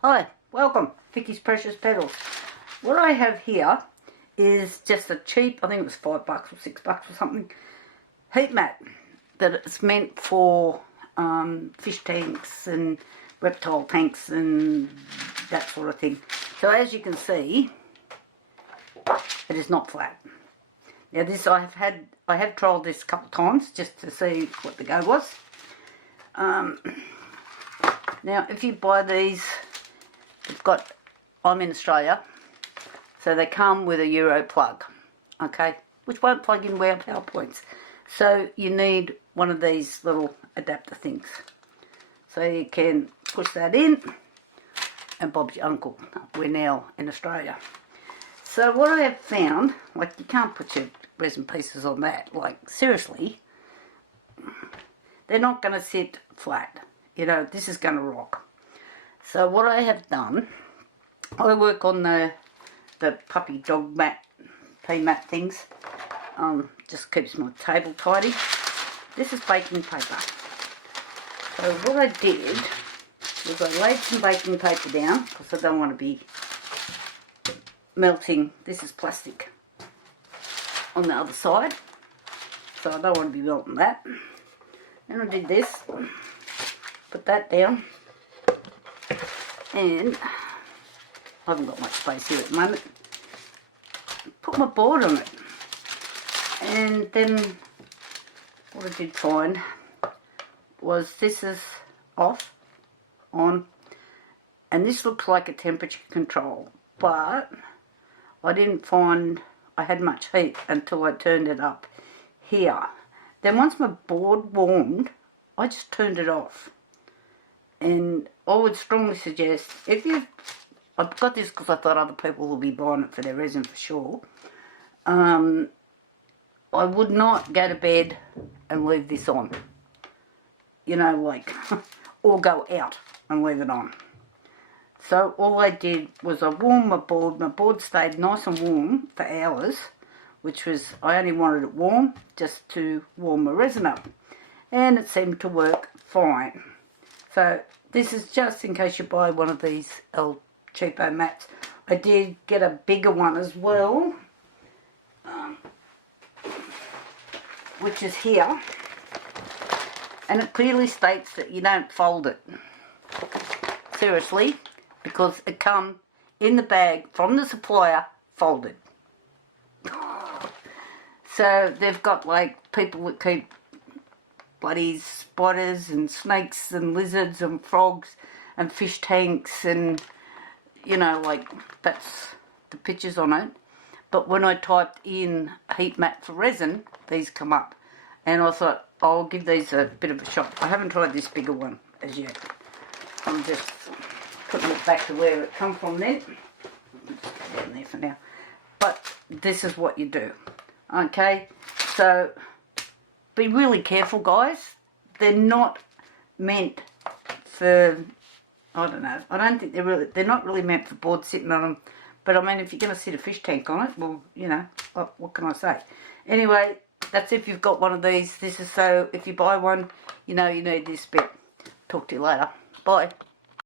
Hi, welcome, Vicky's Precious Petals. What I have here is just a cheap, I think it was $5 or $6 or something, heat mat that it's meant for fish tanks and reptile tanks and that sort of thing. So as you can see, it is not flat. Now this I have trialled this a couple of times just to see what the go was. Now if you buy these, I'm in Australia, so they come with a Euro plug, okay, which won't plug in with our power points. So you need one of these little adapter things. So you can push that in, and Bob's your uncle. We're now in Australia. So what I have found, like you can't put your resin pieces on that, like seriously, they're not going to sit flat. You know, this is going to rock. So what I have done, I work on the puppy dog mat, pea mat things. Just keeps my table tidy. This is baking paper. So what I did was I laid some baking paper down because I don't want to be melting. This is plastic on the other side, so I don't want to be melting that. Then I did this, put that down, and I haven't got much space here at the moment. Put my board on it, and then what I did find was this is off, on, and this looks like a temperature control, but I didn't find I had much heat until I turned it up here. Then once my board warmed, I just turned it off. And I would strongly suggest, I've got this because I thought other people will be buying it for their resin for sure. I would not go to bed and leave this on. You know, like, or go out and leave it on. So all I did was I warmed my board. My board stayed nice and warm for hours, which was, I only wanted it warm just to warm my resin up. And it seemed to work fine. So this is just in case you buy one of these cheapo mats. I did get a bigger one as well, which is here. And it clearly states that you don't fold it. Seriously, because it comes in the bag from the supplier folded. So they've got like people that keep bloody spiders and snakes and lizards and frogs and fish tanks, and you know, like that's the pictures on it. But when I typed in heat mat for resin, these come up, and I thought I'll give these a bit of a shot. I haven't tried this bigger one as yet. I'm just putting it back to where it come from then. Just go down there for now. But this is what you do. Okay, so be really careful, guys. They're not meant for, I don't know, I don't think they're not really meant for boards sitting on them. But I mean, if you're going to sit a fish tank on it, well, you know, what can I say? Anyway, that's if you've got one of these. This is so if you buy one, you know you need this bit. Talk to you later. Bye.